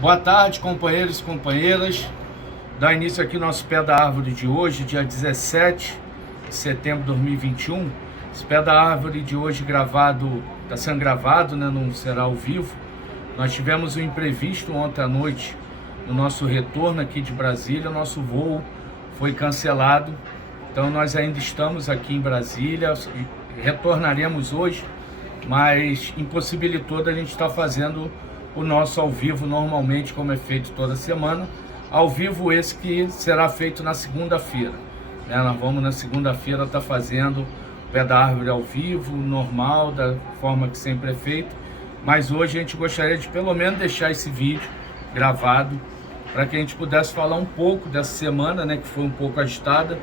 Boa tarde, companheiros e companheiras. Dá início aqui nosso Pé da Árvore de hoje, dia 17 de setembro de 2021. Esse Pé da Árvore de hoje está sendo gravado, né? Não será ao vivo. Nós tivemos um imprevisto ontem à noite no nosso retorno aqui de Brasília. Nosso voo foi cancelado, então nós ainda estamos aqui em Brasília. Retornaremos hoje, mas impossibilitou da gente estar fazendo o nosso ao vivo normalmente, como é feito toda semana. Ao vivo esse que será feito na segunda-feira, né? Nós vamos na segunda-feira estar fazendo o Pé da Árvore ao vivo, normal, da forma que sempre é feito. Mas hoje a gente gostaria de pelo menos deixar esse vídeo gravado para que a gente pudesse falar um pouco dessa semana, né, que foi um pouco agitada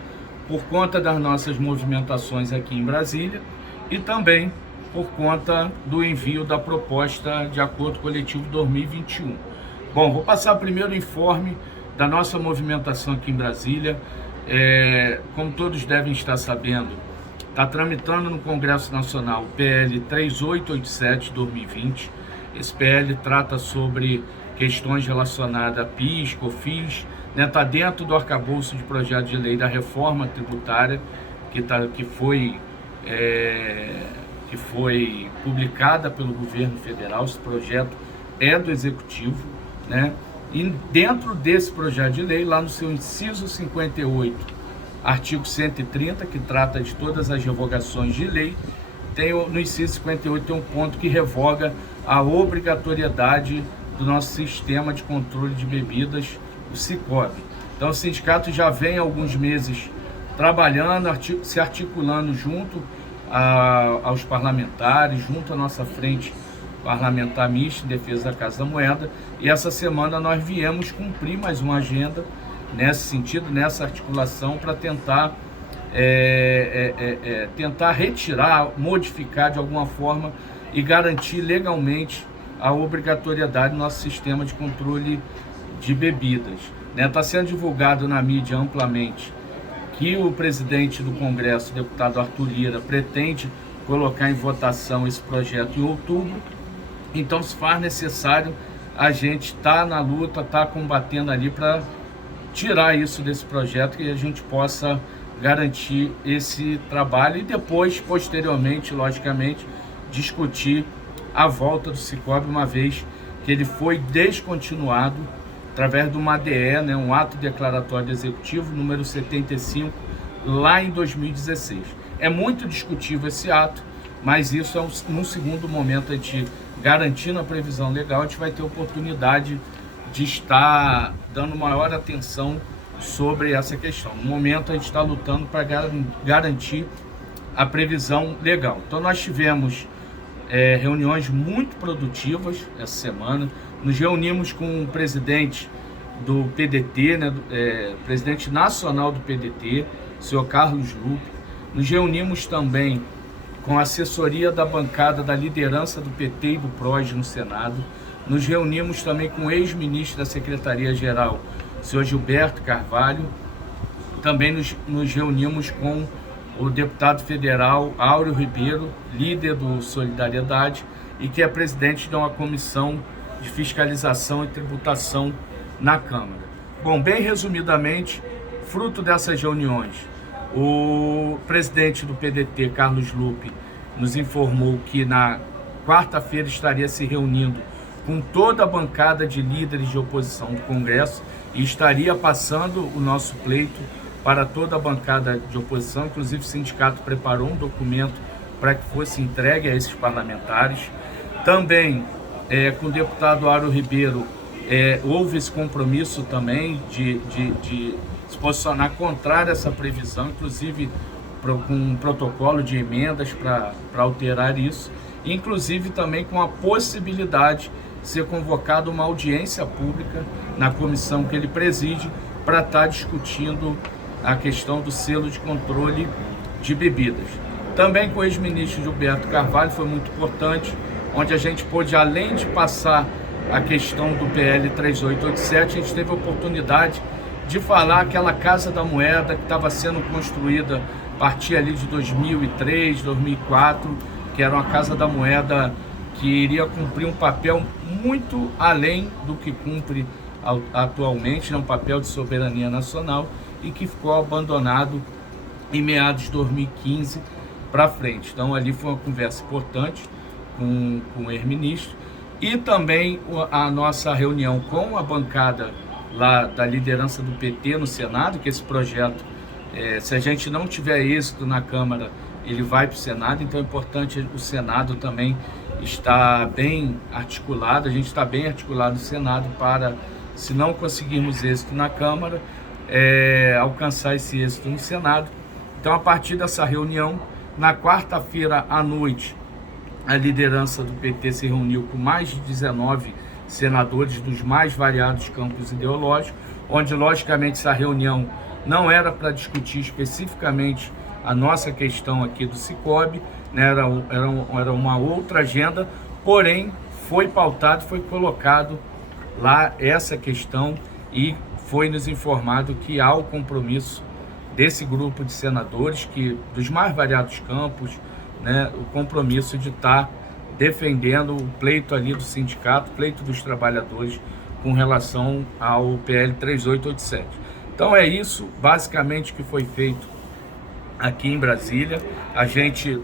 por conta das nossas movimentações aqui em Brasília e também por conta do envio da proposta de acordo coletivo 2021. Bom, vou passar primeiro o informe da nossa movimentação aqui em Brasília. Como todos devem estar sabendo, está tramitando no Congresso Nacional o PL 3887-2020. Esse PL trata sobre questões relacionadas a PIS, COFINS, né? Está dentro do arcabouço de projeto de lei da reforma tributária que foi publicada pelo governo federal. Esse projeto é do executivo, né? E dentro desse projeto de lei, lá no seu inciso 58, artigo 130, que trata de todas as revogações de lei, no inciso 58 tem um ponto que revoga a obrigatoriedade do nosso sistema de controle de bebidas, o Sicob. Então o sindicato já vem há alguns meses trabalhando, se articulando junto aos parlamentares, junto à nossa frente parlamentar mista em defesa da Casa da Moeda, e essa semana nós viemos cumprir mais uma agenda nesse sentido, nessa articulação, para tentar retirar, modificar de alguma forma e garantir legalmente a obrigatoriedade do nosso sistema de controle de bebidas. Está sendo divulgado na mídia amplamente que o presidente do Congresso, o deputado Arthur Lira, pretende colocar em votação esse projeto em outubro. Então se faz necessário a gente estar na luta, estar combatendo ali para tirar isso desse projeto, que a gente possa garantir esse trabalho e depois, posteriormente, logicamente, discutir a volta do Sicob, uma vez que ele foi descontinuado através de uma ADE, né, um ato declaratório executivo número 75, lá em 2016. É muito discutível esse ato, mas isso é num segundo momento. A gente garantindo a previsão legal, a gente vai ter oportunidade de estar dando maior atenção sobre essa questão. No momento a gente está lutando para garantir a previsão legal. Então nós tivemos reuniões muito produtivas essa semana. Nos reunimos com o presidente do PDT, né, presidente nacional do PDT, o senhor Carlos Lupe. Nos reunimos também com a assessoria da bancada da liderança do PT e do PROS no Senado. Nos reunimos também com o ex-ministro da Secretaria-Geral, o senhor Gilberto Carvalho. Também nos reunimos com o deputado federal Áureo Ribeiro, líder do Solidariedade, e que é presidente de uma comissão de fiscalização e tributação na Câmara. Bom, bem resumidamente, fruto dessas reuniões, o presidente do PDT, Carlos Lupe, nos informou que na quarta-feira estaria se reunindo com toda a bancada de líderes de oposição do Congresso e estaria passando o nosso pleito para toda a bancada de oposição. Inclusive o sindicato preparou um documento para que fosse entregue a esses parlamentares. Também com o deputado Áureo Ribeiro houve esse compromisso também de se posicionar contrário a essa previsão, inclusive com um protocolo de emendas para alterar isso, inclusive também com a possibilidade de ser convocada uma audiência pública na comissão que ele preside para estar discutindo a questão do selo de controle de bebidas. Também com o ex-ministro Gilberto Carvalho foi muito importante, onde a gente pôde, além de passar a questão do PL 3887, a gente teve a oportunidade de falar aquela Casa da Moeda que estava sendo construída a partir ali de 2003, 2004, que era uma Casa da Moeda que iria cumprir um papel muito além do que cumpre atualmente, né, um papel de soberania nacional, e que ficou abandonado em meados de 2015 para frente. Então ali foi uma conversa importante com o ex-ministro, e também a nossa reunião com a bancada lá da liderança do PT no Senado, que esse projeto, se a gente não tiver êxito na Câmara, ele vai para o Senado. Então é importante o Senado também estar bem articulado. A gente está bem articulado no Senado para, se não conseguirmos êxito na Câmara, alcançar esse êxito no Senado. Então, a partir dessa reunião, na quarta-feira à noite, a liderança do PT se reuniu com mais de 19 senadores dos mais variados campos ideológicos, onde, logicamente, essa reunião não era para discutir especificamente a nossa questão aqui do Cicobi, né? Era uma outra agenda, porém, foi pautado, foi colocado lá essa questão, e foi nos informado que há o compromisso desse grupo de senadores, que dos mais variados campos, né, o compromisso de estar defendendo o pleito ali do sindicato, pleito dos trabalhadores, com relação ao PL 3887. Então é isso basicamente que foi feito aqui em Brasília. A gente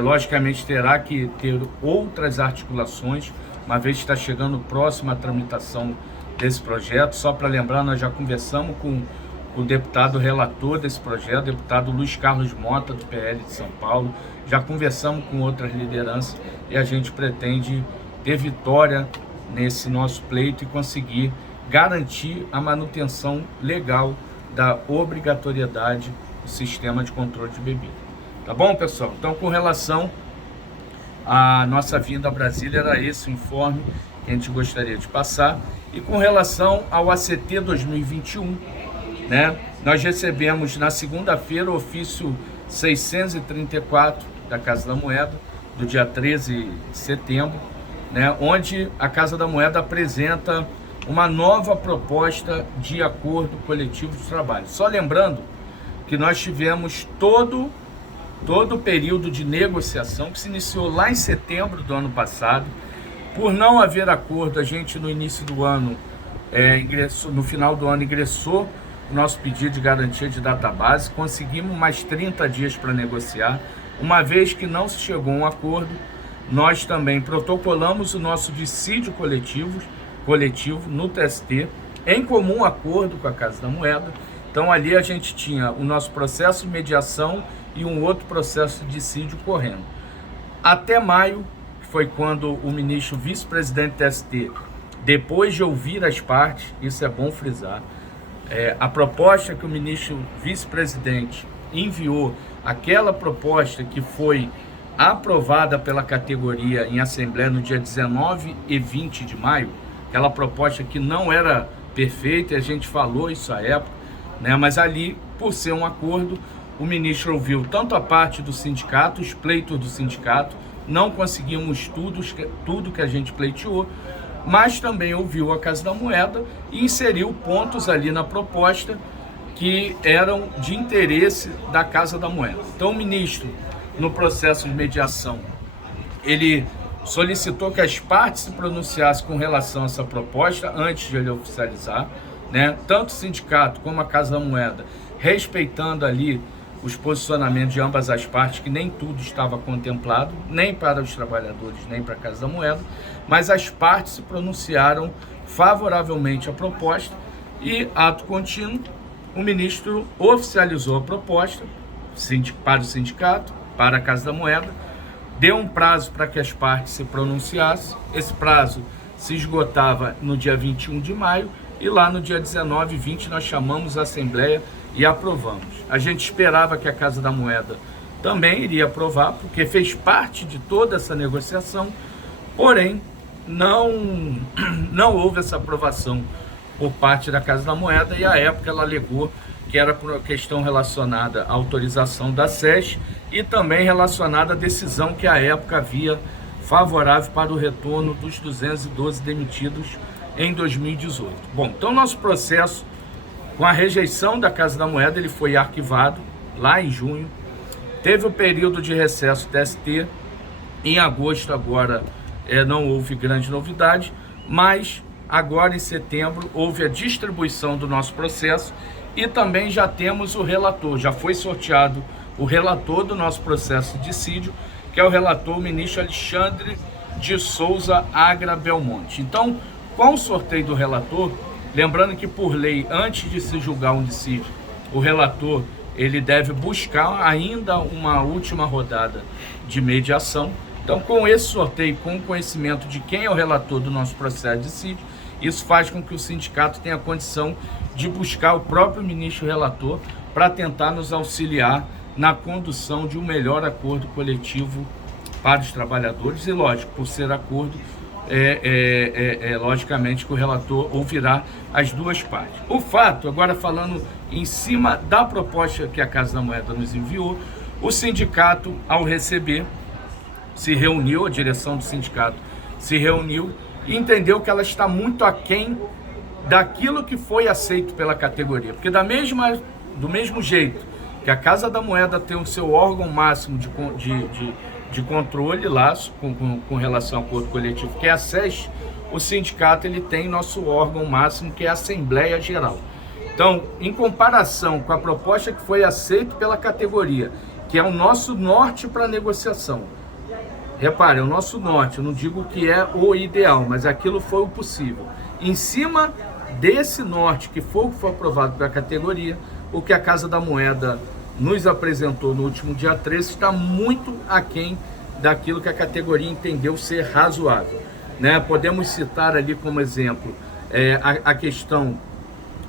logicamente terá que ter outras articulações, uma vez que está chegando próximo à tramitação desse projeto. Só para lembrar, nós já conversamos com o deputado relator desse projeto, o deputado Luiz Carlos Mota, do PL de São Paulo. Já conversamos com outras lideranças e a gente pretende ter vitória nesse nosso pleito e conseguir garantir a manutenção legal da obrigatoriedade do sistema de controle de bebida. Tá bom, pessoal? Então, com relação à nossa vinda a Brasília, era esse o informe que a gente gostaria de passar. E com relação ao ACT 2021, né, nós recebemos na segunda-feira o ofício 634 da Casa da Moeda, do dia 13 de setembro, né, onde a Casa da Moeda apresenta uma nova proposta de acordo coletivo de trabalho. Só lembrando que nós tivemos todo o período de negociação, que se iniciou lá em setembro do ano passado. Por não haver acordo, a gente no início do ano, no final do ano, ingressou o nosso pedido de garantia de database, conseguimos mais 30 dias para negociar. Uma vez que não se chegou a um acordo, nós também protocolamos o nosso dissídio coletivo no TST, em comum acordo com a Casa da Moeda. Então ali a gente tinha o nosso processo de mediação e um outro processo de dissídio correndo. Até maio, que foi quando o ministro vice-presidente do TST, depois de ouvir as partes, isso é bom frisar, a proposta que o ministro vice-presidente enviou, aquela proposta que foi aprovada pela categoria em assembleia no dia 19 e 20 de maio, aquela proposta que não era perfeita, e a gente falou isso à época, né? Mas ali, por ser um acordo, o ministro ouviu tanto a parte do sindicato, os pleitos do sindicato, não conseguimos tudo que a gente pleiteou, mas também ouviu a Casa da Moeda e inseriu pontos ali na proposta que eram de interesse da Casa da Moeda. Então o ministro, no processo de mediação, ele solicitou que as partes se pronunciassem com relação a essa proposta antes de ele oficializar, né? Tanto o sindicato como a Casa da Moeda, respeitando ali os posicionamentos de ambas as partes, que nem tudo estava contemplado, nem para os trabalhadores, nem para a Casa da Moeda, mas as partes se pronunciaram favoravelmente à proposta e, ato contínuo, o ministro oficializou a proposta para o sindicato, para a Casa da Moeda, deu um prazo para que as partes se pronunciassem. Esse prazo se esgotava no dia 21 de maio e lá no dia 19 e 20 nós chamamos a Assembleia e aprovamos. A gente esperava que a Casa da Moeda também iria aprovar, porque fez parte de toda essa negociação, porém não houve essa aprovação por parte da Casa da Moeda, e à época ela alegou que era por uma questão relacionada à autorização da SES e também relacionada à decisão que à época havia favorável para o retorno dos 212 demitidos em 2018. Bom, então nosso processo, com a rejeição da Casa da Moeda, ele foi arquivado lá em junho, teve o período de recesso TST, em agosto agora não houve grande novidade, mas agora em setembro houve a distribuição do nosso processo e também já temos o relator, já foi sorteado o relator do nosso processo de dissídio, que é o relator, o ministro Alexandre de Souza Agra Belmonte. Então, com o sorteio do relator, lembrando que por lei, antes de se julgar um dissídio, o relator ele deve buscar ainda uma última rodada de mediação. Então, com esse sorteio, com o conhecimento de quem é o relator do nosso processo de dissídio, isso faz com que o sindicato tenha a condição de buscar o próprio ministro relator para tentar nos auxiliar na condução de um melhor acordo coletivo para os trabalhadores e, lógico, por ser acordo, logicamente que o relator ouvirá as duas partes. O fato, agora falando em cima da proposta que a Casa da Moeda nos enviou, o sindicato, ao receber, se reuniu, a direção do sindicato se reuniu e entendeu que ela está muito aquém daquilo que foi aceito pela categoria, porque do mesmo jeito que a Casa da Moeda tem o seu órgão máximo de controle lá com relação ao acordo coletivo, que é a SES, o sindicato ele tem nosso órgão máximo, que é a Assembleia Geral. Então, em comparação com a proposta que foi aceita pela categoria, que é o nosso norte para negociação, repare, é o nosso norte, eu não digo que é o ideal, mas aquilo foi o possível. Em cima desse norte que foi aprovado pela categoria, o que a Casa da Moeda nos apresentou no último dia 13 está muito aquém daquilo que a categoria entendeu ser razoável, né? Podemos citar ali como exemplo a questão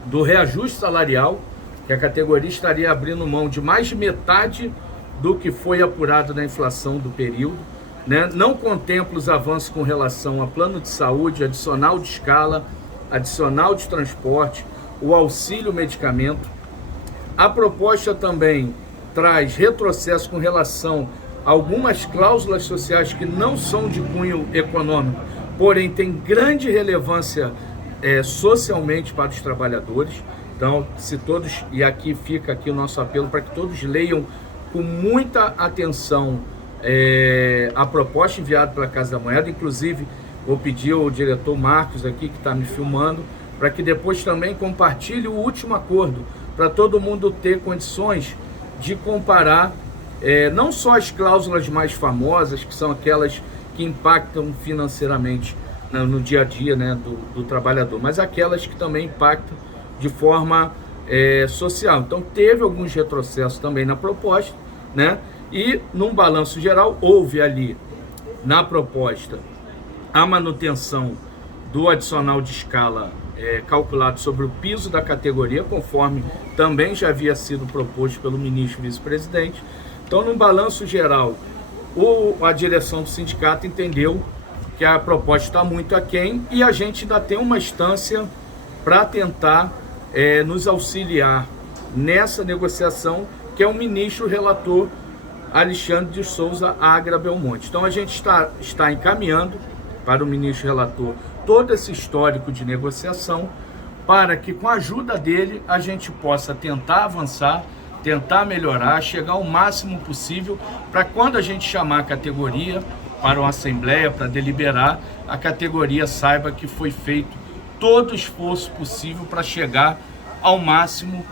do reajuste salarial, que a categoria estaria abrindo mão de mais de metade do que foi apurado na inflação do período, né? Não contempla os avanços com relação a plano de saúde, adicional de escala, adicional de transporte, o auxílio medicamento. A proposta também traz retrocesso com relação a algumas cláusulas sociais que não são de cunho econômico, porém tem grande relevância socialmente para os trabalhadores. Então, se todos, e aqui fica aqui o nosso apelo para que todos leiam com muita atenção a proposta enviada pela Casa da Moeda. Inclusive, vou pedir ao diretor Marcos aqui, que está me filmando, para que depois também compartilhe o último acordo, para todo mundo ter condições de comparar não só as cláusulas mais famosas, que são aquelas que impactam financeiramente no dia a dia, né, do trabalhador, mas aquelas que também impactam de forma social. Então teve alguns retrocessos também na proposta, né? E num balanço geral houve ali na proposta a manutenção do adicional de escala calculado sobre o piso da categoria, conforme também já havia sido proposto pelo ministro vice-presidente. Então, no balanço geral, a direção do sindicato entendeu que a proposta está muito aquém e a gente ainda tem uma instância para tentar nos auxiliar nessa negociação, que é o ministro relator Alexandre de Souza Agra Belmonte. Então, a gente está encaminhando para o ministro relator todo esse histórico de negociação, para que com a ajuda dele a gente possa tentar avançar, tentar melhorar, chegar ao máximo possível, para quando a gente chamar a categoria para uma assembleia, para deliberar, a categoria saiba que foi feito todo o esforço possível para chegar ao máximo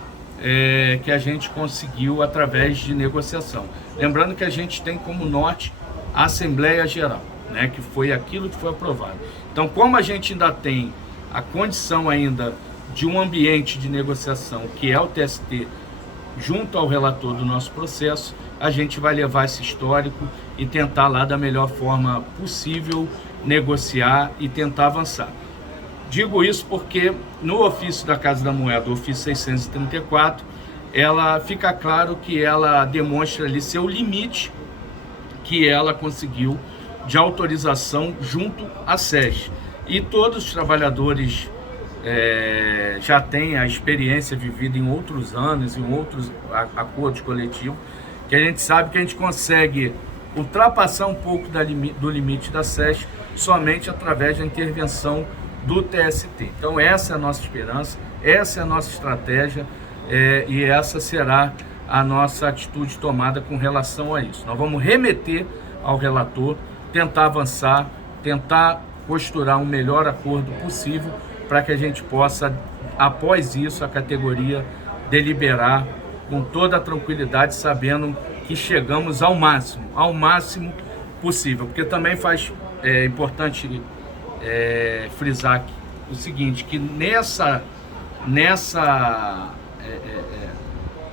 que a gente conseguiu através de negociação. Lembrando que a gente tem como norte a Assembleia Geral, né, que foi aquilo que foi aprovado. Então, como a gente ainda tem a condição ainda de um ambiente de negociação, que é o TST, junto ao relator do nosso processo, a gente vai levar esse histórico e tentar lá da melhor forma possível negociar e tentar avançar. Digo isso porque no ofício da Casa da Moeda, o ofício 634, ela fica claro que ela demonstra ali seu limite que ela conseguiu de autorização junto à SES. E todos os trabalhadores já têm a experiência vivida em outros anos, em outros acordos coletivos, que a gente sabe que a gente consegue ultrapassar um pouco do limite da SES somente através da intervenção do TST. Então essa é a nossa esperança, essa é a nossa estratégia e essa será a nossa atitude tomada com relação a isso. Nós vamos remeter ao relator, tentar avançar tentar posturar um melhor acordo possível para que a gente possa, após isso, a categoria deliberar com toda a tranquilidade, sabendo que chegamos ao máximo possível. Porque também é importante frisar o seguinte, que nessa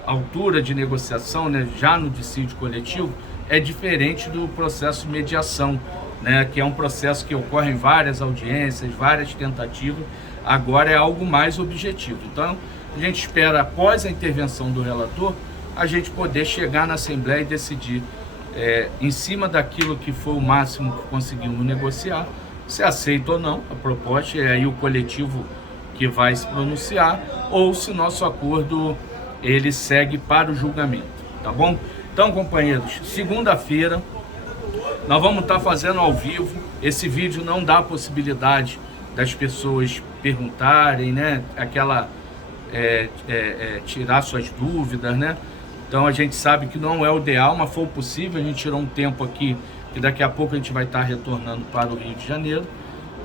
altura de negociação, né, já no dissídio coletivo, é diferente do processo de mediação, né, que é um processo que ocorre em várias audiências, várias tentativas. Agora é algo mais objetivo. Então, a gente espera, após a intervenção do relator, a gente poder chegar na Assembleia e decidir, em cima daquilo que foi o máximo que conseguimos negociar, se aceita ou não a proposta, é aí o coletivo que vai se pronunciar, ou se nosso acordo ele segue para o julgamento, tá bom? Então, companheiros, segunda-feira nós vamos estar fazendo ao vivo. Esse vídeo não dá a possibilidade das pessoas perguntarem, né? Tirar suas dúvidas, né? Então a gente sabe que não é o ideal, mas foi possível. A gente tirou um tempo aqui, que daqui a pouco a gente vai estar retornando para o Rio de Janeiro.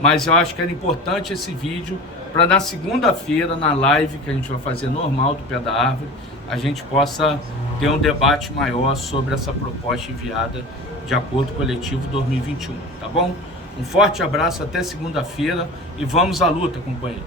Mas eu acho que era importante esse vídeo para na segunda-feira, na live que a gente vai fazer normal do Pé da Árvore, a gente possa ter um debate maior sobre essa proposta enviada de acordo coletivo 2021, tá bom? Um forte abraço, até segunda-feira e vamos à luta, companheiros.